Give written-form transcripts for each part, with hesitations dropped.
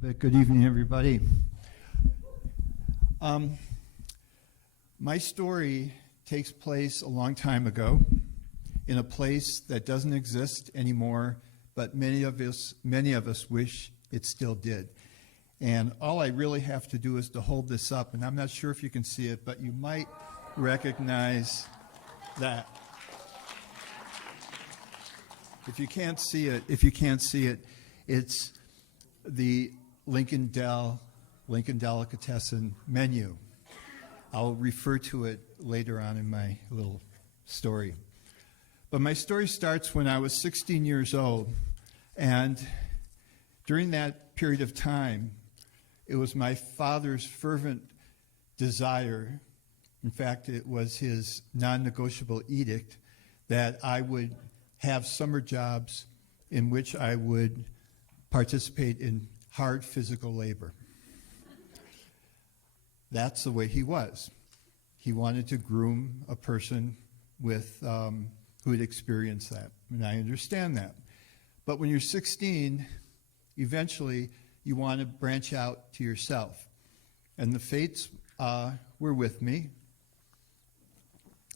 bit. Good evening, everybody. My story takes place a long time ago in a place that doesn't exist anymore, but many of us wish it still did. And all I really have to do is to hold this up, and I'm not sure if you can see it, but you might recognize that. If you can't see it, it's the Lincoln Delicatessen menu. I'll refer to it later on in my little story. But my story starts when I was 16 years old, and during that period of time, it was my father's fervent desire, in fact, it was his non-negotiable edict, that I would have summer jobs in which I would participate in hard physical labor. That's the way he was. He wanted to groom a person with who had experienced that, and I understand that. But when you're 16, eventually you want to branch out to yourself. And the fates were with me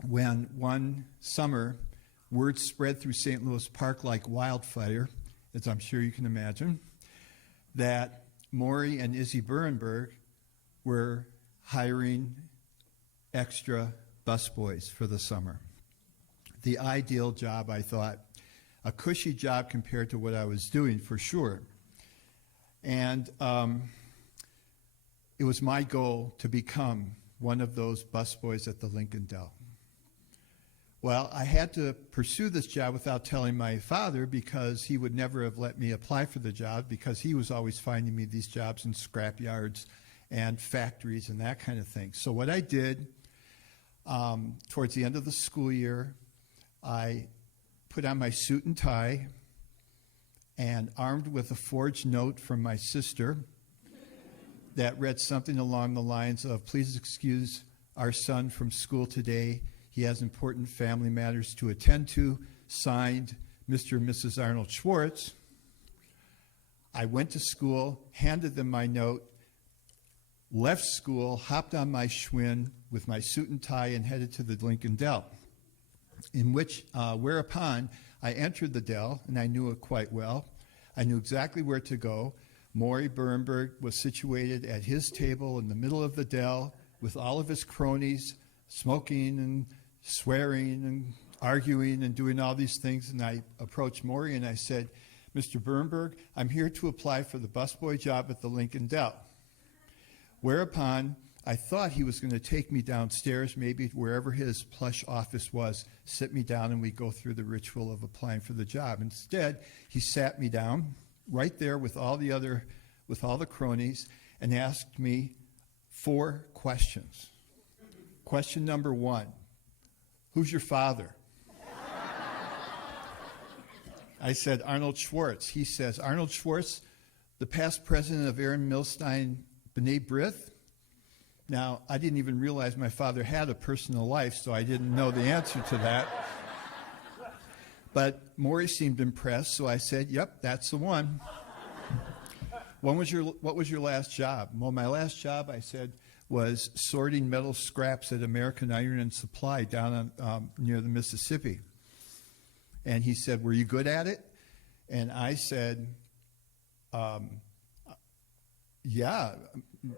when one summer word spread through St. Louis Park like wildfire, as I'm sure you can imagine, that Maury and Izzy Burenberg were hiring extra busboys for the summer. The ideal job, I thought, a cushy job compared to what I was doing for sure. And it was my goal to become one of those busboys at the Lincoln Dell. Well, I had to pursue this job without telling my father because he would never have let me apply for the job because he was always finding me these jobs in scrap yards and factories and that kind of thing. So what I did, towards the end of the school year, I put on my suit and tie and armed with a forged note from my sister that read something along the lines of, "Please excuse our son from school today. He has important family matters to attend to," signed Mr. and Mrs. Arnold Schwartz. I went to school, handed them my note, left school, hopped on my Schwinn with my suit and tie and headed to the Lincoln Dell, whereupon I entered the Dell, and I knew it quite well. I knew exactly where to go. Maury Burenberg was situated at his table in the middle of the Dell with all of his cronies, smoking and swearing and arguing and doing all these things. And I approached Maury and I said, "Mr. Burenberg, I'm here to apply for the busboy job at the Lincoln Dell." Whereupon I thought he was going to take me downstairs, maybe wherever his plush office was, sit me down, and we'd go through the ritual of applying for the job. Instead, he sat me down right there with all the cronies and asked me 4 questions. Question number 1, "Who's your father?" I said, "Arnold Schwartz." He says, "Arnold Schwartz, the past president of Aaron Millstein B'nai B'rith?" Now, I didn't even realize my father had a personal life, so I didn't know the answer to that. But Maury seemed impressed, so I said, "Yep, that's the one." What was your last job? Well, my last job, I said, was sorting metal scraps at American Iron and Supply down on, near the Mississippi. And he said, "Were you good at it?" And I said, "Yeah."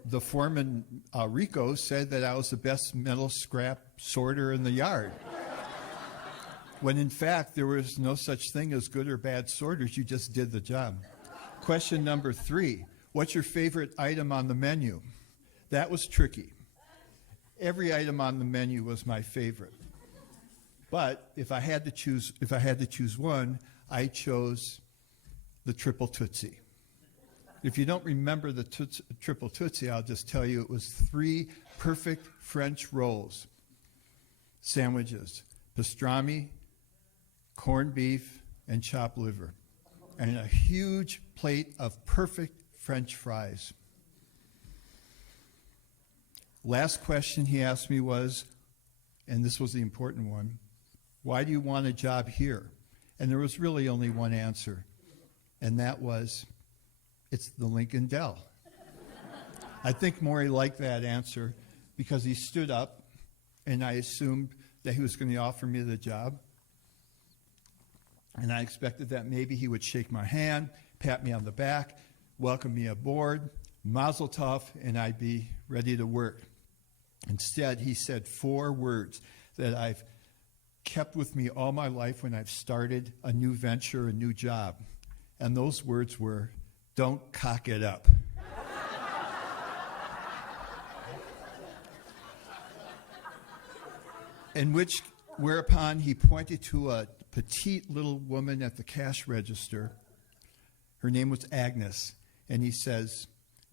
The foreman, Rico, said that I was the best metal scrap sorter in the yard. When in fact, there was no such thing as good or bad sorters, you just did the job. Question number 3, "What's your favorite item on the menu?" That was tricky. Every item on the menu was my favorite. But if I had to choose one, I chose the Triple Tootsie. If you don't remember the Triple Tootsie, I'll just tell you it was 3 perfect French rolls, sandwiches, pastrami, corned beef, and chopped liver, and a huge plate of perfect French fries. Last question he asked me was, and this was the important one, "Why do you want a job here?" And there was really only one answer, and that was, It's the Lincoln Dell. I think Maury liked that answer because he stood up, and I assumed that he was going to offer me the job. And I expected that maybe he would shake my hand, pat me on the back, welcome me aboard, mazel tov, and I'd be ready to work. Instead, he said 4 words that I've kept with me all my life when I've started a new venture, a new job. And those words were, "Don't cock it up." Whereupon he pointed to a petite little woman at the cash register. Her name was Agnes. And he says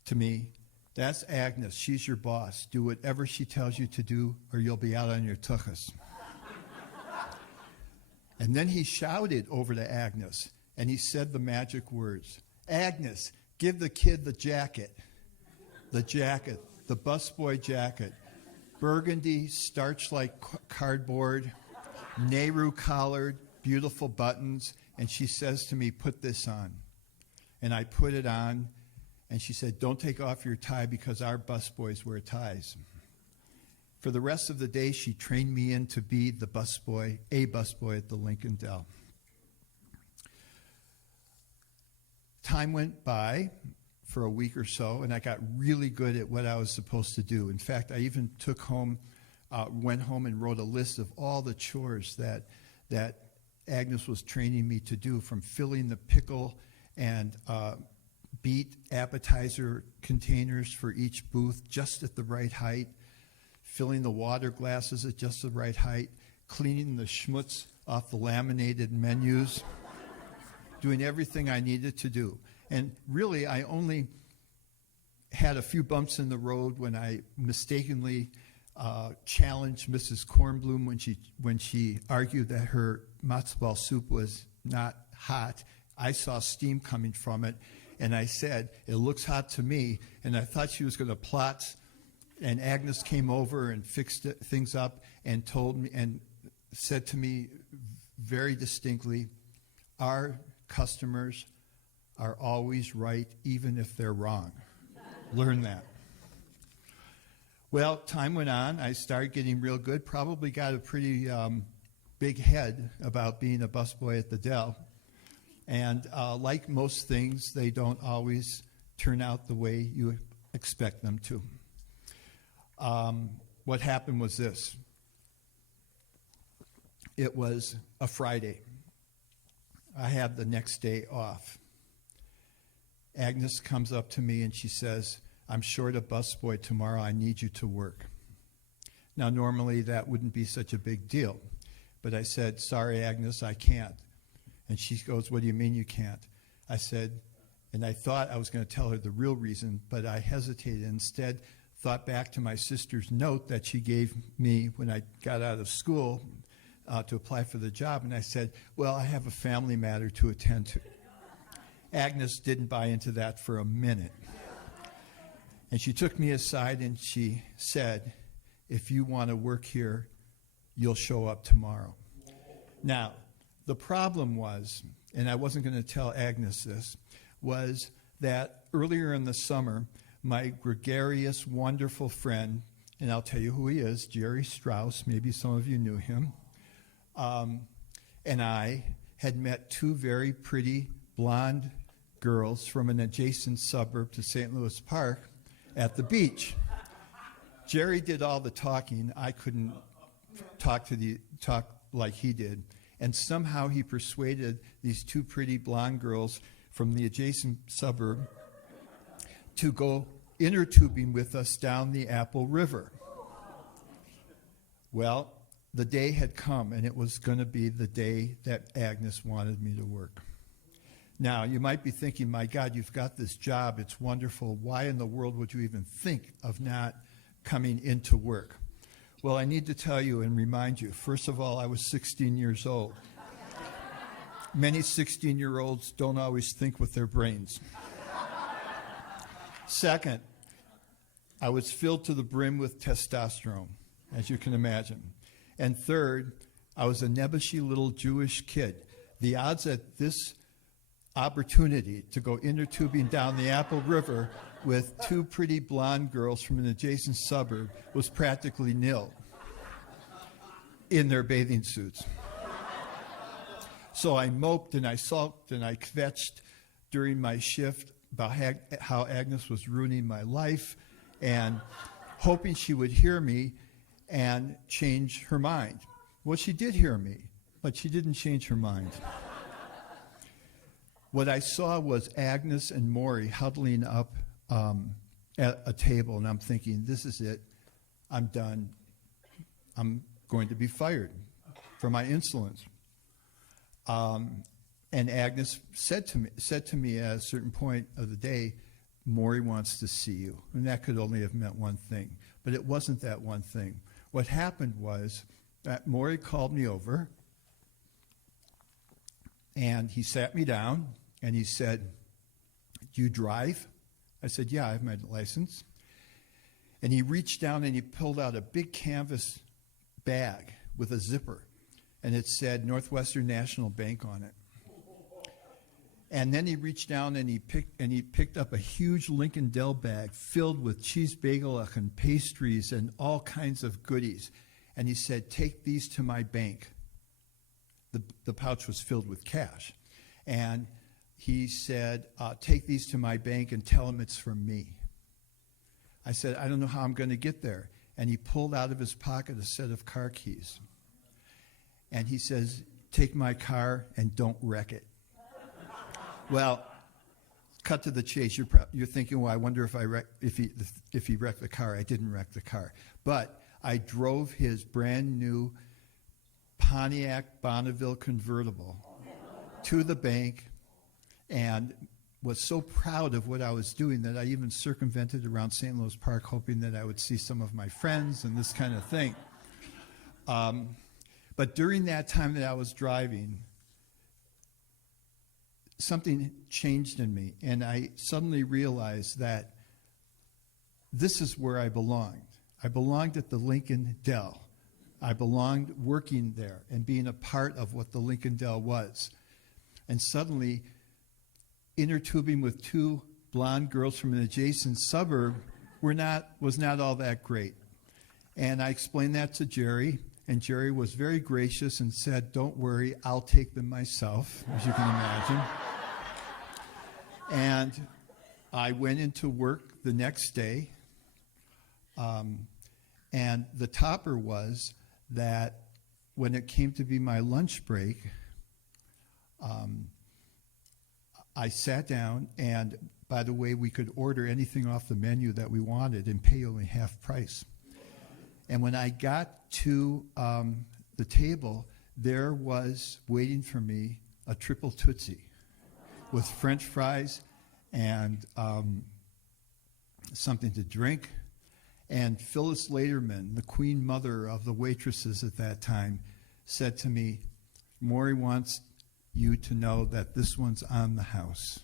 to me, "That's Agnes. She's your boss. Do whatever she tells you to do, or you'll be out on your tuchus." And then he shouted over to Agnes, and he said the magic words, "Agnes, give the kid the jacket." The jacket, the busboy jacket. Burgundy, starch-like cardboard, Nehru collared, beautiful buttons. And she says to me, "Put this on." And I put it on, and she said, "Don't take off your tie because our busboys wear ties." For the rest of the day, she trained me in to be the busboy, a busboy at the Lincoln Dell. Time went by for a week or so, and I got really good at what I was supposed to do. In fact, I even went home and wrote a list of all the chores that Agnes was training me to do, from filling the pickle and beet appetizer containers for each booth just at the right height, filling the water glasses at just the right height, cleaning the schmutz off the laminated menus, doing everything I needed to do. And really, I only had a few bumps in the road when I mistakenly challenged Mrs. Kornblum when she argued that her matzo ball soup was not hot. I saw steam coming from it, and I said, "It looks hot to me." And I thought she was going to plot. And Agnes came over and fixed things up and told me and said to me very distinctly, "Our customers are always right, even if they're wrong. Learn that." Well, time went on. I started getting real good. Probably got a pretty big head about being a busboy at the Dell. And like most things, they don't always turn out the way you expect them to. What happened was this. It was a Friday. I had the next day off. Agnes comes up to me and she says, "I'm short a busboy tomorrow. I need you to work." Now, normally that wouldn't be such a big deal. But I said, "Sorry, Agnes, I can't." And she goes, "What do you mean you can't?" I said, and I thought I was going to tell her the real reason, but I hesitated. Instead, thought back to my sister's note that she gave me when I got out of school to apply for the job. And I said, "Well, I have a family matter to attend to." Agnes didn't buy into that for a minute. And she took me aside and she said, "If you want to work here, you'll show up tomorrow." Now, the problem was, and I wasn't going to tell Agnes this, was that earlier in the summer, my gregarious, wonderful friend, and I'll tell you who he is, Jerry Strauss, maybe some of you knew him, and I had met 2 very pretty blonde girls from an adjacent suburb to St. Louis Park at the beach. Jerry did all the talking. I couldn't talk like he did. And somehow he persuaded these 2 pretty blonde girls from the adjacent suburb to go inner tubing with us down the Apple River. Well, the day had come, and it was going to be the day that Agnes wanted me to work. Now, you might be thinking, "My God, you've got this job. It's wonderful. Why in the world would you even think of not coming into work?" Well, I need to tell you and remind you, first of all, I was 16 years old. Many 16-year-olds don't always think with their brains. Second, I was filled to the brim with testosterone, as you can imagine. And third, I was a nebbishy little Jewish kid. The odds at this opportunity to go inner tubing down the Apple River with two pretty blonde girls from an adjacent suburb was practically nil in their bathing suits. So I moped and I sulked and I kvetched during my shift about how Agnes was ruining my life and hoping she would hear me and change her mind. Well, she did hear me, but she didn't change her mind. What I saw was Agnes and Maury huddling up at a table, and I'm thinking, this is it. I'm done. I'm going to be fired for my insolence. And Agnes said to me at a certain point of the day, Maury wants to see you. And that could only have meant one thing. But it wasn't that one thing. What happened was that Maury called me over, and he sat me down, and he said, "Do you drive?" I said, "Yeah, I have my license." And he reached down and he pulled out a big canvas bag with a zipper, and it said Northwestern National Bank on it. And then he reached down and he picked up a huge Lincoln Dell bag filled with cheese bagel and pastries and all kinds of goodies. And he said, "Take these to my bank." The pouch was filled with cash. And he said, "Take these to my bank and tell them it's from me." I said, "I don't know how I'm going to get there." And he pulled out of his pocket a set of car keys. And he says, "Take my car and don't wreck it." Well, cut to the chase. You're thinking, well, I wonder if he wrecked the car. I didn't wreck the car. But I drove his brand new Pontiac Bonneville convertible to the bank and was so proud of what I was doing that I even circumvented around St. Louis Park hoping that I would see some of my friends and this kind of thing. But during that time that I was driving, something changed in me, and I suddenly realized that this is where I belonged. I belonged at the Lincoln Dell. I belonged working there and being a part of what the Lincoln Dell was. And suddenly, inner tubing with two blonde girls from an adjacent suburb was not all that great. And I explained that to Jerry, and Jerry was very gracious and said, "Don't worry, I'll take them myself," as you can imagine. And I went into work the next day, and the topper was that when it came to be my lunch break, I sat down, and by the way, we could order anything off the menu that we wanted and pay only half price. And when I got to the table, there was waiting for me a triple Tootsie with French fries and something to drink. And Phyllis Laderman, the queen mother of the waitresses at that time, said to me, "Maury wants you to know that this one's on the house."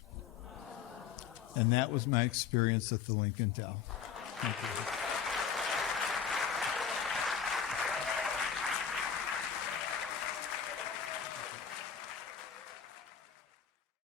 And that was my experience at the Lincoln Dell. Thank you.